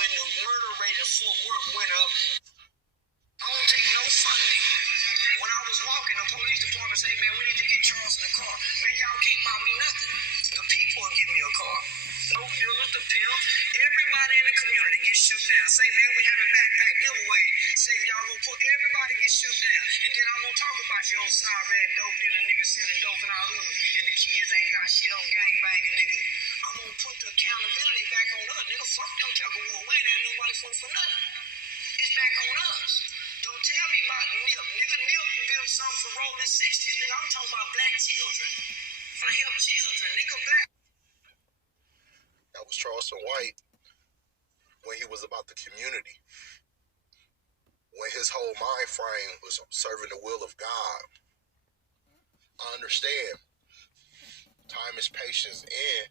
when the murder rate in Fort Worth went up, I don't take no funding. When I was walking, the police department said, man, we need to get Charleston a car. Man, y'all can't buy me nothing. The people will give me a car. Dope dealers, the pimp, everybody in the community gets shoot down. Say, man, we having backpack giveaway. Say, y'all gonna put everybody get shoot down. And then I'm gonna talk about your old side rat dope dealer niggas selling dope in our hood. And the kids ain't got shit on gang banging niggas. I'm gonna put the accountability back on us. Nigga, fuck them Tuckerwood. We ain't had no white folks for nothing. It's back on us. Don't tell me about Nip. Nigga, Nip built something for rolling 60s. Nigga, I'm talking about black children. For help children. Nigga, black. That was Charleston White when he was about the community. When his whole mind frame was serving the will of God. I understand. Time is patience, and,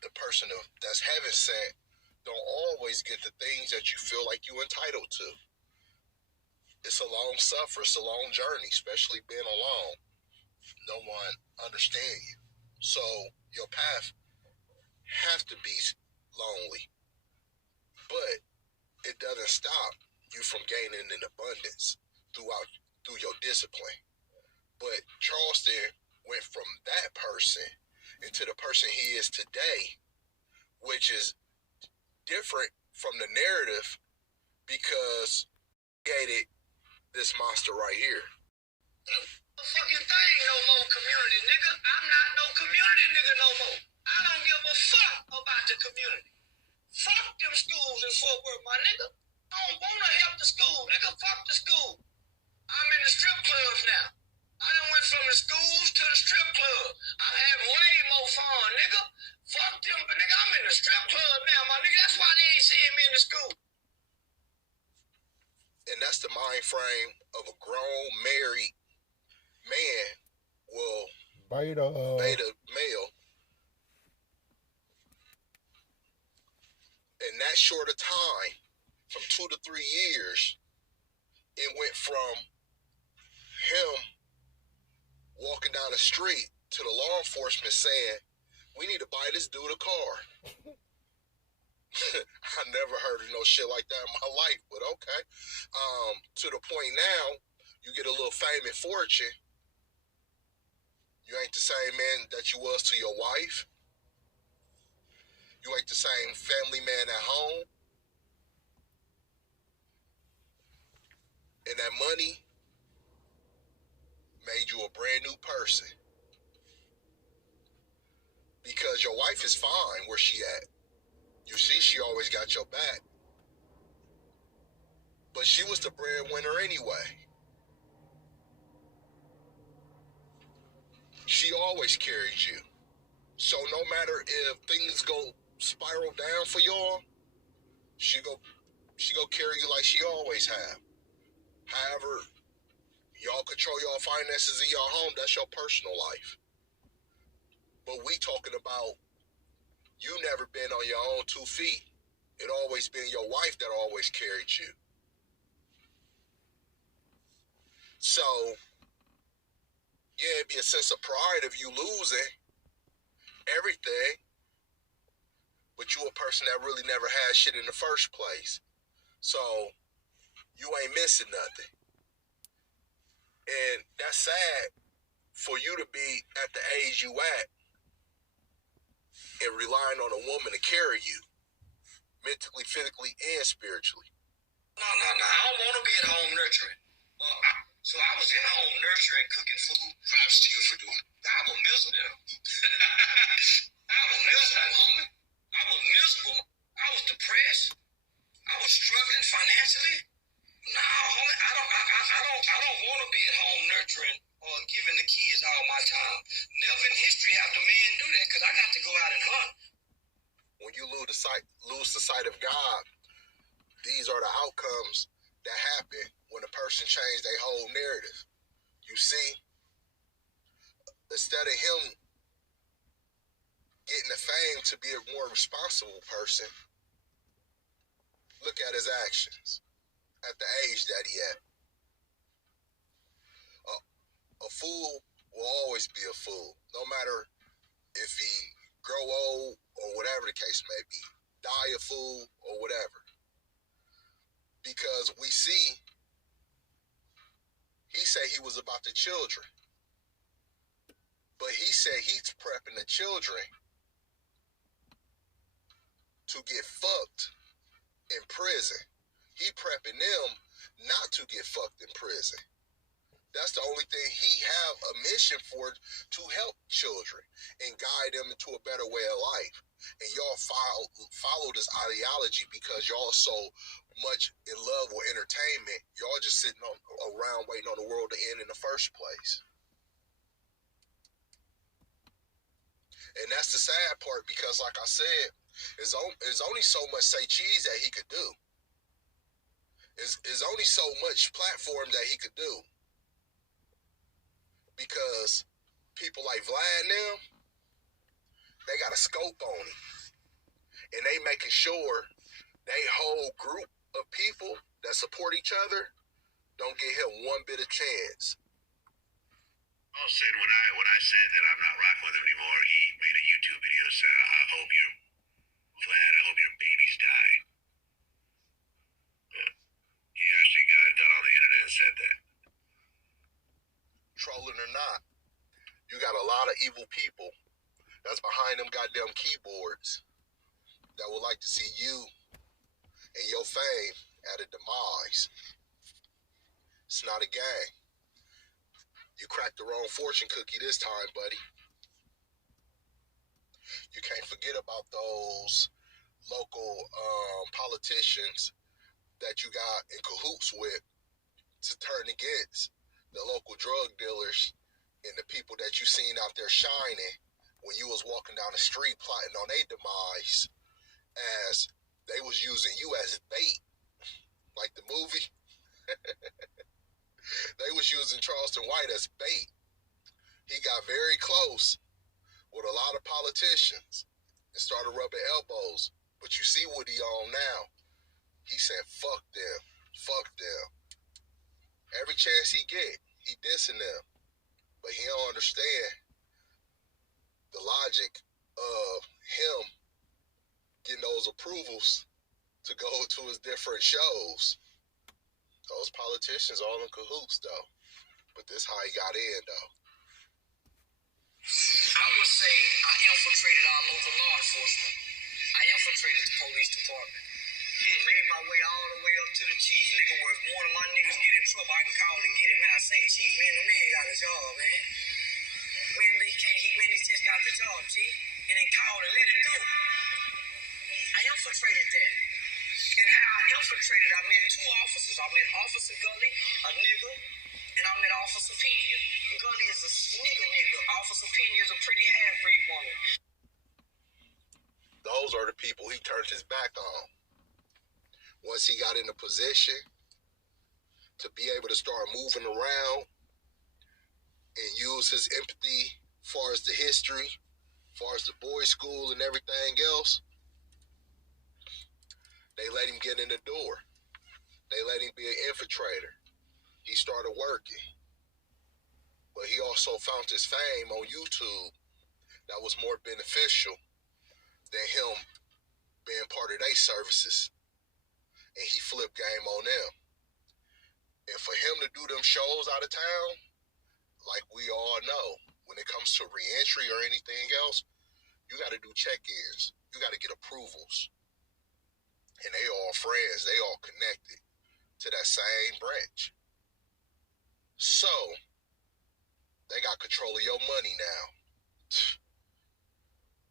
the person that's heaven sent don't always get the things that you feel like you're entitled to. It's a long suffer, it's a long journey, especially being alone. No one understands you. So your path has to be lonely. But it doesn't stop you from gaining in abundance through your discipline. But Charleston went from that person into the person he is today, which is different from the narrative because he created this monster right here. The fucking thing no more community, nigga. I'm not no community nigga no more. I don't give a fuck about the community. Fuck them schools in Fort Worth, my nigga. I don't want to help the school, nigga. Fuck the school. I'm in the strip clubs now. I done went from the schools to the strip club. I'm having way more fun, nigga. Fuck them, but nigga, I'm in the strip club now, my nigga. That's why they ain't seeing me in the school. And that's the mind frame of a grown, married man will beta male. In that short of time, from 2 to 3 years, it went from him walking down the street to the law enforcement saying, we need to buy this dude a car. I never heard of no shit like that in my life, but okay. To the point now, you get a little fame and fortune. You ain't the same man that you was to your wife. You ain't the same family man at home. And that money made you a brand new person. Because your wife is fine where she at. You see, she always got your back. But she was the breadwinner anyway. She always carried you. So no matter if things go spiral down for y'all, she go carry you like she always have. However, y'all control y'all finances in your home, that's your personal life. But we talking about you never been on your own 2 feet. It always been your wife that always carried you. So, yeah, it'd be a sense of pride if you losing everything, but you a person that really never had shit in the first place. So, you ain't missing nothing. And that's sad for you to be at the age you at and relying on a woman to carry you, mentally, physically, and spiritually. No. I don't want to be at home nurturing. So I was at home nurturing, cooking food. Props to you for doing it. I was miserable. I was miserable, homie. I was miserable. I was depressed. I was struggling financially. No, homie, I don't want to be at home nurturing or giving the kids all my time. Never in history have the man do that because I got to go out and hunt. When you lose the sight of God, these are the outcomes that happen when a person changes their whole narrative. You see, instead of him getting the fame to be a more responsible person, look at his actions at the age that he at. A fool will always be a fool, no matter if he grow old or whatever the case may be. diet, food, or whatever. Because we see, he said he was about the children. But he said he's prepping the children to get fucked in prison. He prepping them not to get fucked in prison. That's the only thing he have a mission for, to help children and guide them into a better way of life. And y'all follow this ideology because y'all so much in love with entertainment. Y'all just sitting around waiting on the world to end in the first place. And that's the sad part because, like I said, there's only so much say cheese that he could do. There's only so much platform that he could do. Because people like Vlad now, they got a scope on him. And they making sure they whole group of people that support each other don't give him one bit of chance. Also, when I said that I'm not rocking with him anymore, he made a YouTube video saying, I hope your babies die. Yeah. He actually got on the internet and said that. Trolling or not, you got a lot of evil people that's behind them goddamn keyboards that would like to see you and your fame at a demise. It's not a game. You cracked the wrong fortune cookie this time, buddy. You can't forget about those local politicians that you got in cahoots with to turn against the local drug dealers and the people that you seen out there shining when you was walking down the street plotting on their demise, as they was using you as bait, like the movie. They was using Charleston White as bait. He got very close with a lot of politicians and started rubbing elbows. But you see what he on now. He said, fuck them. Fuck them. Every chance he get, he dissing them. But he don't understand the logic of him getting those approvals to go to his different shows. Those politicians all in cahoots, though. But this how he got in, though. I would say I infiltrated our local law enforcement. I infiltrated the police department. Made my way all the way up to the chief, nigga, where if one of my niggas get in trouble, I can call and get him out. I say, chief, man, the man got a job, man. Man, he just got the job, chief. And then call and let him go. I infiltrated that. And how I infiltrated, I met two officers. I met Officer Gully, a nigga, and I met Officer Pena. Gully is a nigga. Officer Pena is a pretty half-breed woman. Those are the people he turned his back on. Once he got in a position to be able to start moving around and use his empathy as far as the history, as far as the boys' school and everything else, they let him get in the door. They let him be an infiltrator. He started working. But he also found his fame on YouTube that was more beneficial than him being part of their services. And he flipped game on them. And for him to do them shows out of town, like we all know, when it comes to reentry or anything else, you got to do check-ins. You got to get approvals. And they all friends. They all connected to that same branch. So, they got control of your money now.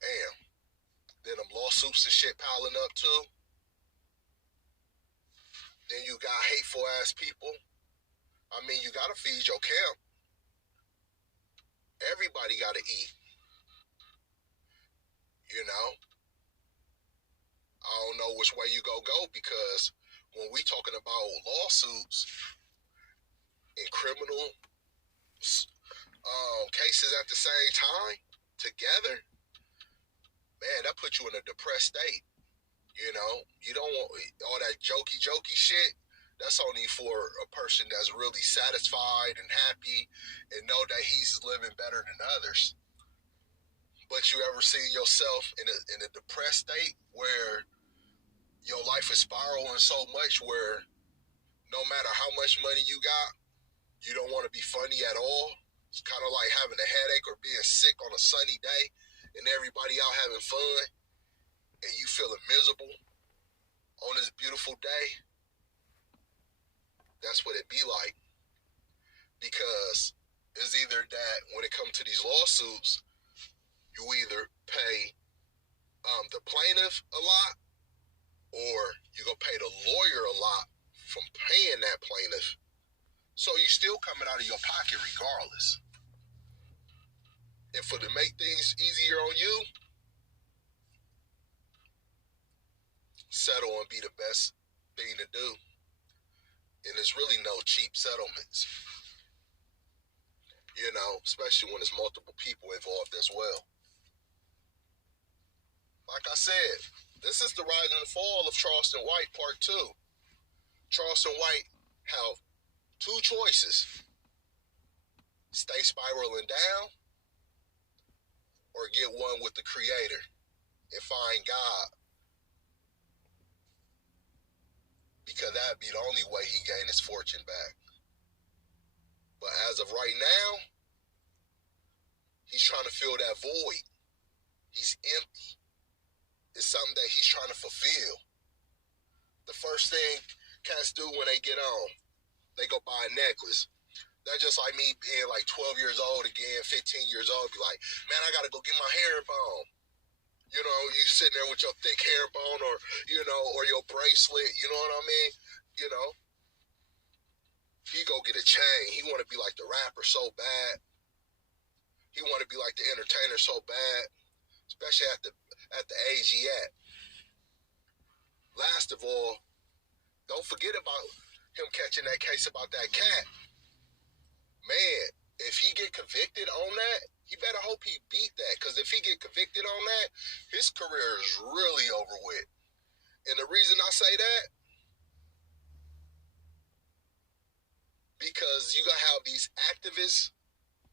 Damn. Then them lawsuits and shit piling up too. Then you got hateful ass people. I mean, you gotta feed your camp. Everybody gotta eat. You know? I don't know which way you go because when we talking about lawsuits and criminal cases at the same time together, man, that puts you in a depressed state. You know, you don't want all that jokey shit. That's only for a person that's really satisfied and happy and know that he's living better than others. But you ever seen yourself in a depressed state where your life is spiraling so much where no matter how much money you got, you don't want to be funny at all. It's kind of like having a headache or being sick on a sunny day and everybody out having fun and you feeling miserable on this beautiful day. That's what it be like. Because it's either that when it comes to these lawsuits, you either pay the plaintiff a lot or you go pay the lawyer a lot from paying that plaintiff. So you still coming out of your pocket regardless. And for to make things easier on you, settle and be the best thing to do. And there's really no cheap settlements. You know, especially when there's multiple people involved as well. Like I said, this is the rise and the fall of Charleston White Part 2. Charleston White have two choices. Stay spiraling down or get one with the Creator and find God. Because that'd be the only way he gained his fortune back. But as of right now, he's trying to fill that void. He's empty. It's something that he's trying to fulfill. The first thing cats do when they get on, they go buy a necklace. That's just like me being like 12 years old again, 15 years old, be like, man, I gotta go get my herringbone. You know, you sitting there with your thick herringbone or, you know, or your bracelet, you know what I mean? You know, he go get a chain. He want to be like the rapper so bad. He want to be like the entertainer so bad, especially at the age he at. Last of all, don't forget about him catching that case about that cat. Man, if he get convicted on that, he better hope he beat that. Because if he get convicted on that, his career is really over with. And the reason I say that, because you gotta have these activists,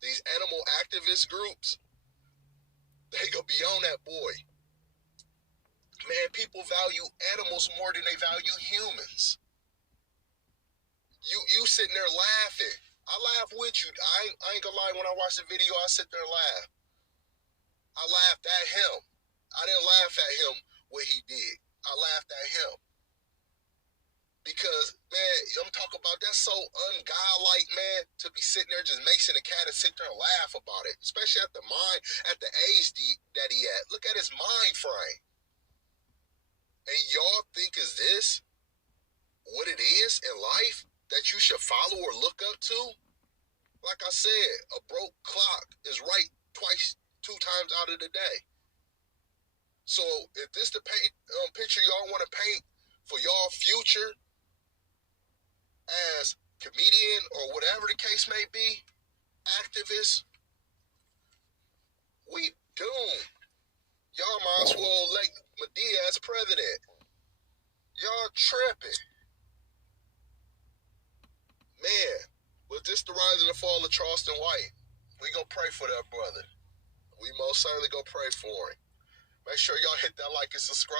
these animal activist groups, they go beyond that boy. Man, people value animals more than they value humans. You sitting there laughing. I laugh with you. I ain't gonna lie, when I watch the video, I sit there and laugh. I laughed at him. I didn't laugh at him what he did. I laughed at him. Because, man, I'm talking about that's so ungodlike, man, to be sitting there just macing a cat and sit there and laugh about it. Especially at the age that he at. Look at his mind frame. And y'all think is this what it is in life that you should follow or look up to? Like I said, a broke clock is right two times out of the day. So if this the picture y'all want to paint for y'all future as comedian or whatever the case may be, activists, we doomed. Y'all might as well elect Medea as president. Y'all tripping. Man, was this the rise and the fall of Charleston White? We gonna pray for that brother. We most certainly gonna pray for him. Make sure y'all hit that like and subscribe.